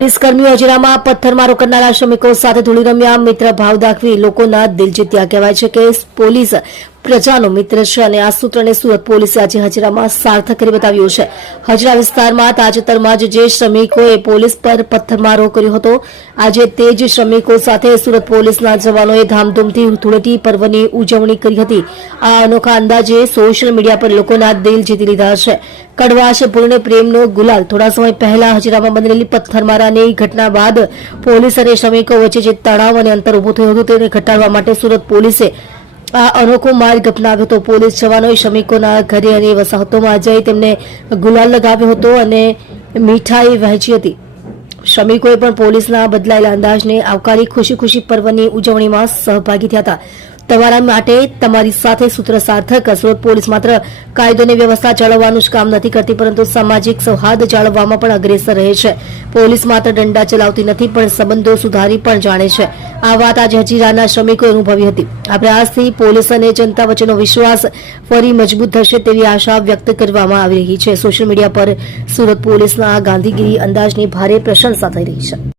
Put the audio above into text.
Police કર્મીઓ હજીરામાં પથ્થરમારો કરનારા શ્રમિકો સાથે ધૂળી રમ્યા મિત્ર ભાવ દાખવી લોકોના દિલ જીત્યા. કહેવાય છે કે પોલીસ પ્રજાનો મિત્ર છે અને આ સૂત્રને સુરત પોલીસે આજે હજીરામાં સાર્થક કરી બતાવ્યું છે. હજીરા વિસ્તારમાં તાજેતરમાં જ જે શ્રમિકોએ પોલીસ પર પથ્થરમારો કર્યો હતો, આજે તે જ શ્રમિકો સાથે સુરત પોલીસના જવાનોએ ધામધૂમથી ધૂળેટી પર્વની ઉજવણી કરી હતી. આ અનોખા અંદાજે સોશિયલ મીડિયા પર લોકોના દિલ જીતી લીધા છે. કડવાશ ભૂલને પ્રેમનો ગુલાલ. થોડા સમય પહેલા હજીરામાં બનેલી પથ્થરમારાની ઘટના બાદ પોલીસ અને શ્રમિકો વચ્ચે જે તણાવ અને અંતર ઉભું થયું હતું તેને ઘટાડવા માટે સુરત પોલીસે આ અનોખો માર્ગ અપનાવ્યો હતો. પોલીસ જવાનોએ શ્રમિકોના ઘરે અને વસાહતોમાં જઈ તેમને ગુલાલ લગાવ્યો હતો અને મીઠાઈ વહેંચી હતી. શ્રમિકોએ પણ પોલીસના બદલાયેલા અંદાજને આવકારી ખુશી પર્વની ઉજવણીમાં સહભાગી થયા હતા. તમારા માટે તમારી સાથે સૂત્ર સાર્થક. સુરત પોલીસ માત્ર કાયદો અને વ્યવસ્થા જાળવવાનું જ કામ નથી કરતી, પરંતુ સામાજિક સૌહાર્દ જાળવવામાં પણ અગ્રેસર રહે છે. પોલીસ માત્ર દંડા ચલાવતી નથી, પણ સંબંધો સુધારી પણ જાણે છે. આ વાત આજે હજીરાના શ્રમિકોએ અનુભવી હતી. આ પ્રયાસથી પોલીસ અને જનતા વચ્ચેનો વિશ્વાસ ફરી મજબૂત થશે તેવી આશા વ્યક્ત કરવામાં આવી રહી છે. સોશિયલ મીડિયા પર સુરત પોલીસના આ ગાંધીગીરી અંદાજની ભારે પ્રશંસા થઈ રહી છે.